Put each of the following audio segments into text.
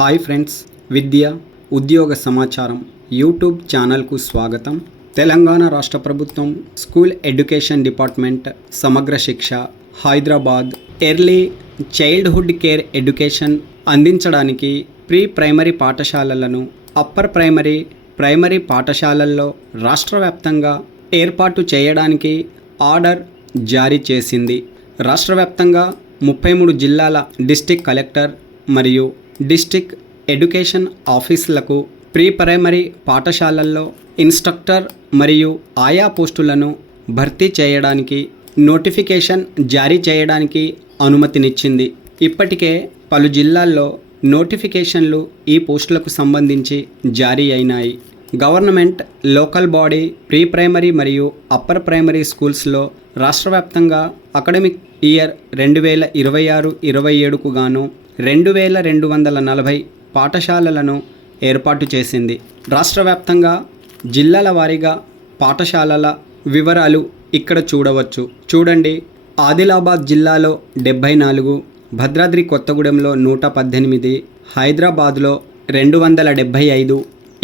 Hi friends, విద్య ఉద్యోగ సమాచారం YouTube ఛానల్కు స్వాగతం. తెలంగాణ రాష్ట్ర ప్రభుత్వం స్కూల్ ఎడ్యుకేషన్ డిపార్ట్మెంట్ సమగ్ర శిక్ష Hyderabad early childhood care education అందించడానికి ప్రీ ప్రైమరీ పాఠశాలలను అప్పర్ ప్రైమరీ పాఠశాలల్లో రాష్ట్ర వ్యాప్తంగా ఏర్పాటు చేయడానికి ఆర్డర్ జారీ చేసింది. రాష్ట్ర వ్యాప్తంగా 33 జిల్లాల డిస్టిక్ కలెక్టర్ మరియు డిస్టిక్ ఎడ్యుకేషన్ ఆఫీసులకు ప్రీ ప్రైమరీ పాఠశాలల్లో ఇన్స్ట్రక్టర్ మరియు ఆయా పోస్టులను భర్తీ చేయడానికి నోటిఫికేషన్ జారీ చేయడానికి అనుమతినిచ్చింది. ఇప్పటికే పలు జిల్లాల్లో నోటిఫికేషన్లు ఈ పోస్టులకు సంబంధించి జారీ అయినాయి. Government, local body pre primary మరియు అప్పర్ ప్రైమరీ స్కూల్స్లో రాష్ట్ర వ్యాప్తంగా అకాడమిక్ ఇయర్ 2026-27కు గాను 2240 పాఠశాలలను ఏర్పాటు చేసింది. రాష్ట్ర వ్యాప్తంగా జిల్లాల వారీగా పాఠశాలల వివరాలు ఇక్కడ చూడండి. ఆదిలాబాద్ జిల్లాలో 74, భద్రాద్రి కొత్తగూడెంలో 118, హైదరాబాద్లో 275.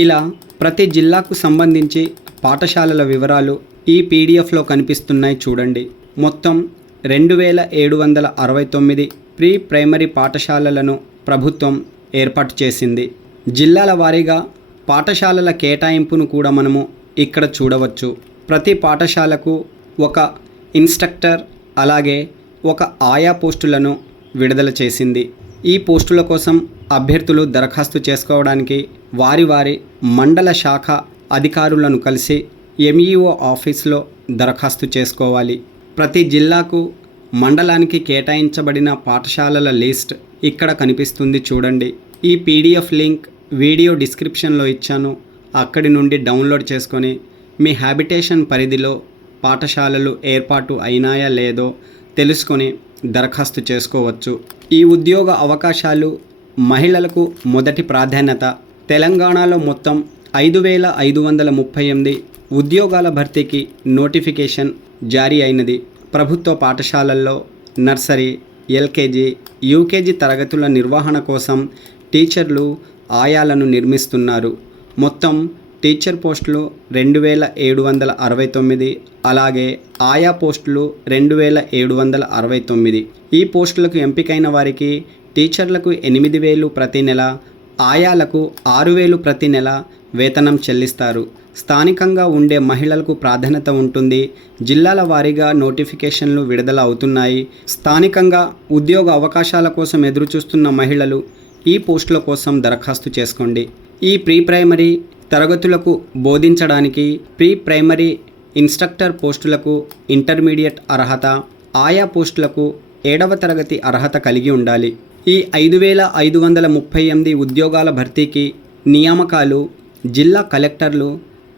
ఇలా ప్రతి జిల్లాకు సంబంధించి పాఠశాలల వివరాలు ఈ పీడిఎఫ్లో కనిపిస్తున్నాయి చూడండి. మొత్తం 2769 ప్రీ ప్రైమరీ పాఠశాలలను ప్రభుత్వం ఏర్పాటు చేసింది. జిల్లాల వారీగా పాఠశాలల కేటాయింపును కూడా మనము ఇక్కడ చూడవచ్చు. ప్రతి పాఠశాలకు ఒక ఇన్స్ట్రక్టర్ అలాగే ఒక ఆయా పోస్టులను విడుదల చేసింది. ఈ పోస్టుల కోసం అభ్యర్థులు దరఖాస్తు చేసుకోవడానికి వారి మండల శాఖ అధికారులను కలిసి ఎంఈఓ ఆఫీస్లో దరఖాస్తు చేసుకోవాలి. ప్రతి జిల్లాకు మండలానికి కేటాయించబడిన పాఠశాలల లిస్ట్ ఇక్కడ కనిపిస్తుంది చూడండి. ఈ పీడిఎఫ్ లింక్ వీడియో డిస్క్రిప్షన్లో ఇచ్చాను. అక్కడి నుండి డౌన్లోడ్ చేసుకొని మీ హ్యాబిటేషన్ పరిధిలో పాఠశాలలు ఏర్పాటు అయినాయా లేదో తెలుసుకొని దరఖాస్తు చేసుకోవచ్చు. ఈ ఉద్యోగ అవకాశాలు మహిళలకు మొదటి ప్రాధాన్యత. తెలంగాణలో మొత్తం 5538 ఉద్యోగాల భర్తీకి నోటిఫికేషన్ జారీ అయినది. ప్రభుత్వ పాఠశాలల్లో నర్సరీ, ఎల్కేజీ, యూకేజీ తరగతుల నిర్వహణ కోసం టీచర్లు ఆయాలను నిర్మిస్తున్నారు. మొత్తం టీచర్ పోస్టులు 2769, అలాగే ఆయా పోస్టులు 2769. ఈ పోస్టులకు ఎంపికైన వారికి టీచర్లకు 8000 ప్రతి నెల, ఆయాలకు 6000 ప్రతి నెల వేతనం చెల్లిస్తారు. స్థానికంగా ఉండే మహిళలకు ప్రాధాన్యత ఉంటుంది. జిల్లాల వారీగా నోటిఫికేషన్లు విడుదల అవుతున్నాయి. స్థానికంగా ఉద్యోగ అవకాశాల కోసం ఎదురుచూస్తున్న మహిళలు ఈ పోస్టుల కోసం దరఖాస్తు చేసుకోండి. ఈ ప్రీ ప్రైమరీ తరగతులకు బోధించడానికి ప్రీ ప్రైమరీ ఇన్స్ట్రక్టర్ పోస్టులకు ఇంటర్మీడియట్ అర్హత, ఆయా పోస్టులకు 7వ తరగతి అర్హత కలిగి ఉండాలి. ఈ 5538 ఉద్యోగాల భర్తీకి నియామకాలు జిల్లా కలెక్టర్లు,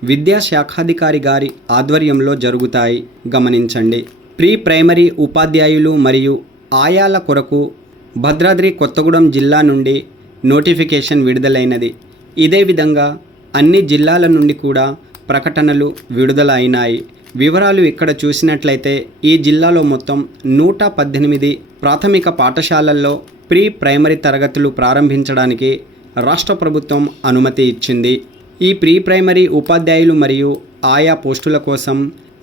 విద్యాశాఖాధికారి గారి ఆధ్వర్యంలో జరుగుతాయి. గమనించండి. ప్రీ ప్రైమరీ ఉపాధ్యాయులు మరియు ఆయాల కొరకు భద్రాద్రి కొత్తగూడెం జిల్లా నుండి నోటిఫికేషన్ విడుదలైనది. ఇదే విధంగా అన్ని జిల్లాల నుండి కూడా ప్రకటనలు విడుదల అయినాయి. వివరాలు ఇక్కడ చూసినట్లయితే ఈ జిల్లాలో మొత్తం 118 ప్రాథమిక పాఠశాలల్లో ప్రీ ప్రైమరీ తరగతులు ప్రారంభించడానికి రాష్ట్ర ప్రభుత్వం అనుమతి ఇచ్చింది. ఈ ప్రీ ప్రైమరీ ఉపాధ్యాయులు మరియు ఆయా పోస్టుల కోసం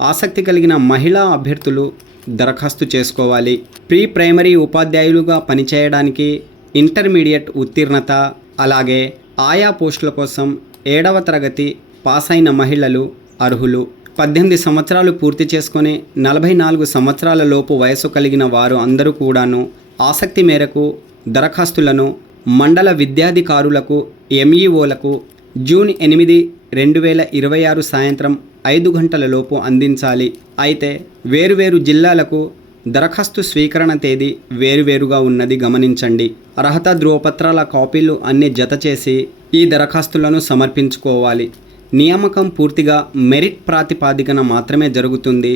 ఆసక్తి కలిగిన మహిళా అభ్యర్థులు దరఖాస్తు చేసుకోవాలి. ప్రీ ప్రైమరీ ఉపాధ్యాయులుగా పనిచేయడానికి ఇంటర్మీడియట్ ఉత్తీర్ణత, అలాగే ఆయా పోస్టుల కోసం 7వ తరగతి పాస్ అయిన మహిళలు అర్హులు. 18 సంవత్సరాలు పూర్తి చేసుకొని 44 సంవత్సరాల లోపు వయసు కలిగిన వారు అందరూ కూడాను ఆసక్తి మేరకు దరఖాస్తులను మండల విద్యాధికారులకు, ఎంఈఓలకు జూన్ 8, 2026 సాయంత్రం 5 గంటల లోపు అందించాలి. అయితే వేరువేరు జిల్లాలకు దరఖాస్తు స్వీకరణ తేదీ వేరువేరుగా ఉన్నది. గమనించండి. అర్హత ధృవపత్రాల కాపీలు అన్ని జత చేసి ఈ దరఖాస్తులను సమర్పించుకోవాలి. నియామకం పూర్తిగా మెరిట్ ప్రాతిపాదికన మాత్రమే జరుగుతుంది.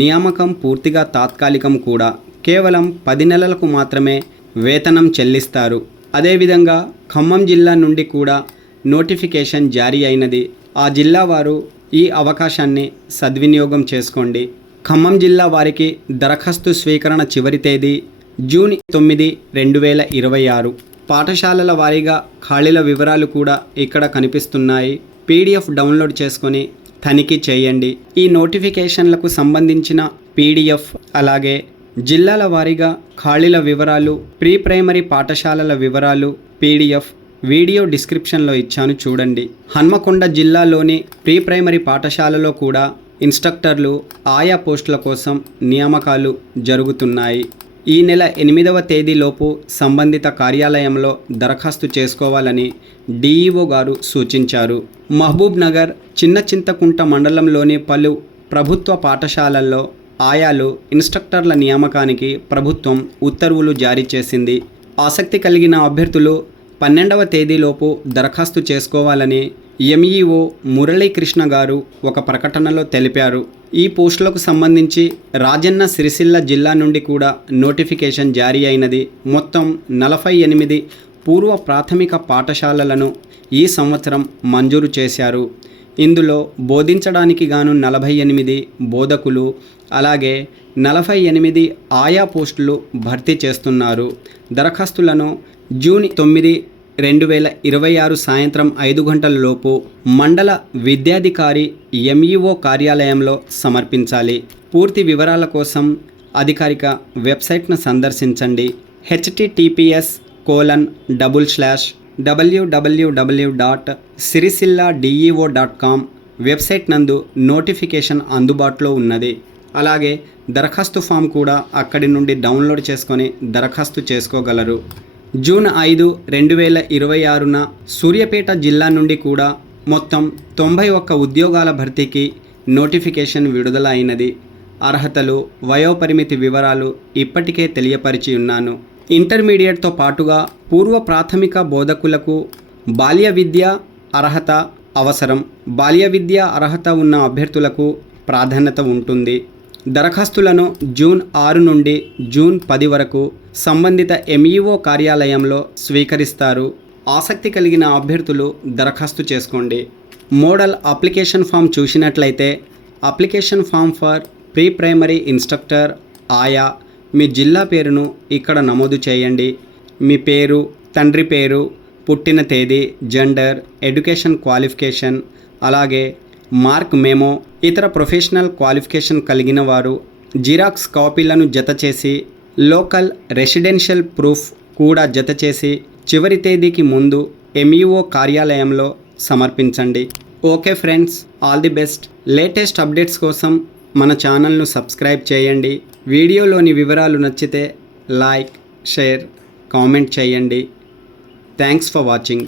నియామకం పూర్తిగా తాత్కాలికం కూడా. కేవలం 10 నెలలకు మాత్రమే వేతనం చెల్లిస్తారు. అదేవిధంగా ఖమ్మం జిల్లా నుండి కూడా నోటిఫికేషన్ జారీ అయినది. ఆ జిల్లా వారు ఈ అవకాశాన్ని సద్వినియోగం చేసుకోండి. ఖమ్మం జిల్లా వారికి దరఖాస్తు స్వీకరణ చివరి తేదీ జూన్ 9, 2026. పాఠశాలల వారీగా ఖాళీల వివరాలు కూడా ఇక్కడ కనిపిస్తున్నాయి. PDF డౌన్లోడ్ చేసుకొని తనిఖీ చేయండి. ఈ నోటిఫికేషన్లకు సంబంధించిన PDF అలాగే జిల్లాల వారీగా ఖాళీల వివరాలు, ప్రీ ప్రైమరీ పాఠశాలల వివరాలు PDF వీడియో డిస్క్రిప్షన్లో ఇచ్చాను చూడండి. హన్మకొండ జిల్లాలోని ప్రీ ప్రైమరీ పాఠశాలలో కూడా ఇన్స్ట్రక్టర్లు ఆయా పోస్టుల కోసం నియామకాలు జరుగుతున్నాయి. ఈ నెల 8వ తేదీలోపు సంబంధిత కార్యాలయంలో దరఖాస్తు చేసుకోవాలని DEO గారు సూచించారు. మహబూబ్ నగర్, చిన్న చింతకుంట మండలంలోని పలు ప్రభుత్వ పాఠశాలల్లో ఆయాలు ఇన్స్ట్రక్టర్ల నియామకానికి ప్రభుత్వం ఉత్తర్వులు జారీ చేసింది. ఆసక్తి కలిగిన అభ్యర్థులు 12వ తేదీలోపు దరఖాస్తు చేసుకోవాలని MEO మురళీకృష్ణ గారు ఒక ప్రకటనలో తెలిపారు. ఈ పోస్టులకు సంబంధించి రాజన్న సిరిసిల్ల జిల్లా నుండి కూడా నోటిఫికేషన్ జారీ అయినది. మొత్తం 48 పూర్వ ప్రాథమిక పాఠశాలలను ఈ సంవత్సరం మంజూరు చేశారు. ఇందులో బోధించడానికి గాను 48 బోధకులు, అలాగే 48 ఆయా పోస్టులు భర్తీ చేస్తున్నారు. దరఖాస్తులను జూన్ 9, 2026 సాయంత్రం 5 గంటల లోపు మండల విద్యాధికారి MEO కార్యాలయంలో సమర్పించాలి. పూర్తి వివరాల కోసం అధికారిక వెబ్సైట్ను సందర్శించండి. https://www.sirisilla.deo.com వెబ్సైట్ నందు నోటిఫికేషన్ అందుబాటులో ఉన్నది. అలాగే దరఖాస్తు ఫామ్ కూడా అక్కడి నుండి డౌన్లోడ్ చేసుకొని దరఖాస్తు చేసుకోగలరు. జూన్ 5, 2026న సూర్యాపేట జిల్లా నుండి కూడా మొత్తం 91 ఉద్యోగాల భర్తీకి నోటిఫికేషన్ విడుదల అయినది. అర్హతలు, వయోపరిమితి వివరాలు ఇప్పటికే తెలియపరిచి ఉన్నాను. ఇంటర్మీడియట్తో పాటుగా పూర్వ ప్రాథమిక బోధకులకు బాల్య విద్య అర్హత అవసరం. బాల్య విద్య అర్హత ఉన్న అభ్యర్థులకు ప్రాధాన్యత ఉంటుంది. దరఖాస్తులను జూన్ 6 నుండి జూన్ 10 వరకు సంబంధిత MEO కార్యాలయంలో స్వీకరిస్తారు. ఆసక్తి కలిగిన అభ్యర్థులు దరఖాస్తు చేసుకోండి. మోడల్ అప్లికేషన్ ఫామ్ చూసినట్లయితే application form for pre primary instructor ఆయా మీ జిల్లా పేరును ఇక్కడ నమోదు చేయండి. మీ పేరు, తండ్రి పేరు, పుట్టిన తేదీ, జెండర్, ఎడ్యుకేషన్ క్వాలిఫికేషన్, అలాగే మార్క్ మెమో, ఇతర ప్రొఫెషనల్ క్వాలిఫికేషన్ కలిగిన వారు జిరాక్స్ కాపీలను జతచేసి లోకల్ రెసిడెన్షియల్ ప్రూఫ్ కూడా జతచేసి చివరి తేదీకి ముందు MEO కార్యాలయంలో సమర్పించండి. Okay friends, all the best. Latest updates కోసం మన ఛానల్ను సబ్స్క్రైబ్ చేయండి. వీడియోలోని వివరాలు నచ్చితే లైక్, షేర్, కామెంట్ చేయండి. Thanks for watching.